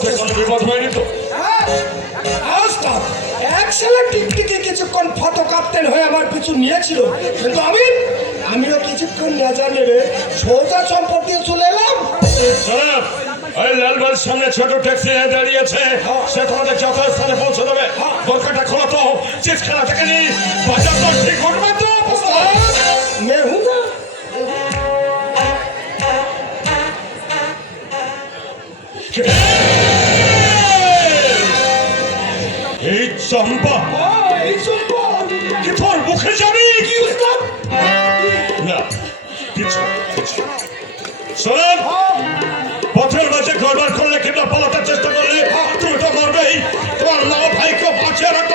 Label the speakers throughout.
Speaker 1: ওতে কোনো বিপদ হয়নি তো?
Speaker 2: হ্যাঁ, এক ছেলে টিকটিকি কিছুক্ষণ ফটো কাপ্তেন হয়ে আমার পিছু নিয়েছিল। কিন্তু আমি আমিও কিছুক্ষণ না জানি রে সোজা চম্পট দিয়ে চলে এলাম।
Speaker 1: সাহেব ওই লালবাড়ির সামনে ছোট ট্যাক্সি দাঁড়িয়েছে। সে তোমাদের যথাস্থানে পৌঁছে দেবে। বোরকাটা খোলো তো চিৎখানা থেকে নি বাজার তো ঠিক ঘটবে তো?
Speaker 2: मैं हूँ চম্পট
Speaker 1: কি তোর মুখে যাবি
Speaker 2: কি
Speaker 1: না কিছু শোনেন পথের মাঝে গড়বড় করলে কিংবা পালাতে চেষ্টা করলে তুমি তো মরবেই তোমার মা ভাইকে বাঁচিয়ে রাখতে।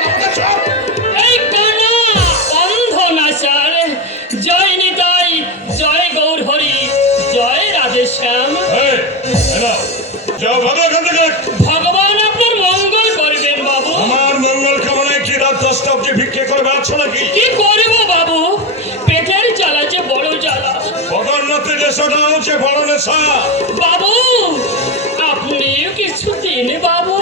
Speaker 3: এই কানা অন্ধ নাচার। জয় নিতাই জয় গৌর হরি জয় রাধেশ্যাম ভগবান
Speaker 1: ভিক্ষে করবে বেড়াচ্ছ নাকি?
Speaker 3: কি করব বাবু? পেটের জ্বালা যে বড় জ্বালা।
Speaker 1: নেশাটা হচ্ছে বড় নেশা।
Speaker 3: বাবু আপনিও কিছু দিন বাবু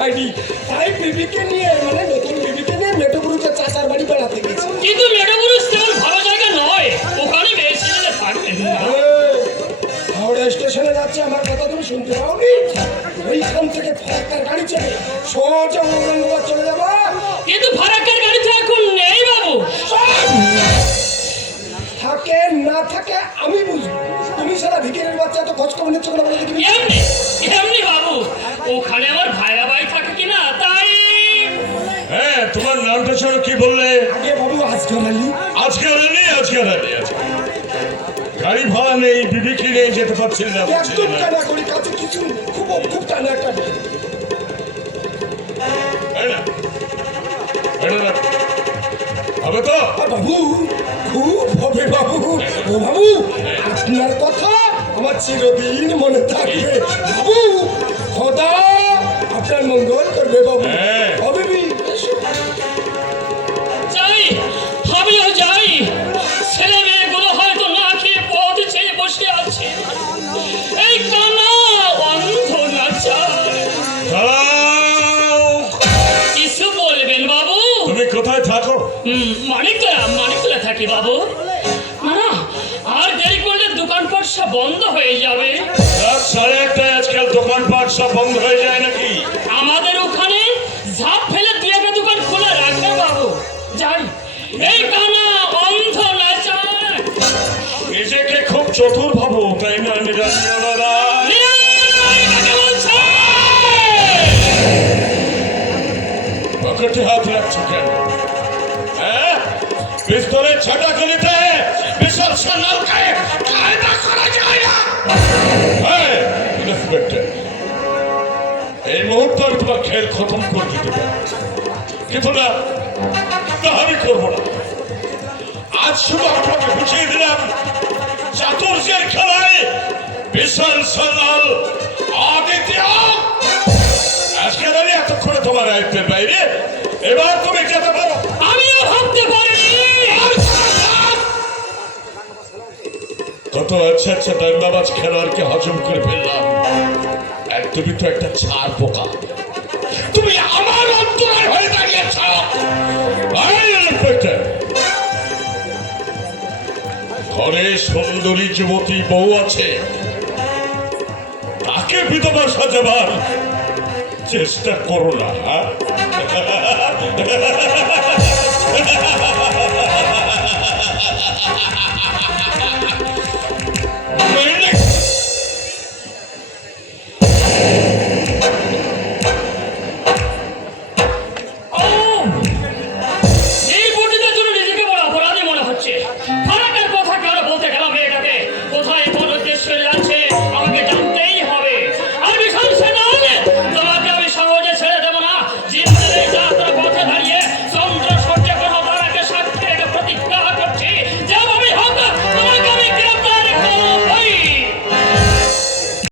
Speaker 2: ভাইটি তাই বিবিকে নিয়ে মানে নতুন বিবিকে নিয়ে মেটুপুরুতে চাচার বাড়ি বেড়াতে গেছি।
Speaker 3: কিন্তু মেডাবুরুস তেমন ভালো জায়গা নয় ওখানে দিনে থাকবেন না
Speaker 2: হাওড়া স্টেশনে যাচ্ছে আমার কথা তুমি শুনতে পাওনি? ওইখান থেকে ফাঁকার গাড়ি চলে সোজা ঔরঙ্গাবাদ চলে যাব।
Speaker 3: কিন্তু ফারাক্কার গাড়ি তো এখন নেই বাবু।
Speaker 2: থাকে না থাকে আমি বুঝব। তুমি সারা ভিকিরের বাচ্চা তো খোঁজ খবর নিচ্ছ না বলে দেখি
Speaker 3: এমনি এমনি বাবু ওখানে আমার ভাইরা ভাই থাকে কিনা তাই।
Speaker 1: হ্যাঁ তোমার নামটা ছিল কি বললে?
Speaker 2: আগে বাবু আজকাল আলী
Speaker 1: আজকে নেই আজকে আজকে গাড়ি ভাড়া নেই বিবিকে নিয়ে যেতে পারছি না
Speaker 2: একদম টানা করি কাছে কিছু খুব খুব টানা একটা
Speaker 1: হবে তো।
Speaker 2: বাবু আপনার কথা? আমার চিরদিন মনে থাকবে। বাবু খোদা আপনার মঙ্গল করবে বাবু।
Speaker 1: হ্যাঁ।
Speaker 2: হবে
Speaker 3: যাই আমিও যাই। ছেলে মেয়েগুলো হয়তো না খেয়ে পথ ছেড়ে বসে আছে। এই কানা অন্ধ নাচার। কিছু বলবেন বাবু?
Speaker 1: তুমি কোথায় থাকো?
Speaker 3: হুম, মানিকতলা মানিকতলা থাকি বাবু। দোকানপাট বন্ধ হয়ে যাবে।
Speaker 1: রাত সাড়ে একটায় আজকাল দোকানপাট সব বন্ধ হয়ে যায় নাকি?
Speaker 3: আমাদের ওখানে ঝাঁপ ফেলে একটা দোকান খোলা রাখবে বাবু। যাই এই কানা অন্ধ নাচার।
Speaker 1: নিজেকে খুব চতুর ভাবো তাই না
Speaker 3: বলছে?
Speaker 1: পকেটে হাত রাখছো কেন? হ্যাঁ? পিস্তলের ছাটা করিতে বিশাল সান্নালকে কায়দা আমি তোমার খেল খতম করে দিতে পারি। কিন্তু না আমি করব না। আজ শুধু আপনাকে বুঝিয়ে দিলাম, চাতুর্যের খেলায় বিশাল সান্নাল অদ্বিতীয় আজকে দাঁড়িয়ে এতক্ষণে তোমার আয়ত্তের বাইরে, এবার তুমি যেতে পারো।
Speaker 3: আমিও ভাবতে
Speaker 1: কত আচ্ছা আচ্ছা দাঙ্গাবাজ খেলোয়াড়কে হজম করে ফেললাম। তুমি তো একটা ছাড় পোকা তুমি আমার অন্তরায় হয়ে দাঁড়িয়েছ। ঘরে সুন্দরী যুবতী বউ আছে। তাকে বিধবা সাজাবার চেষ্টা করো না হ্যাঁ?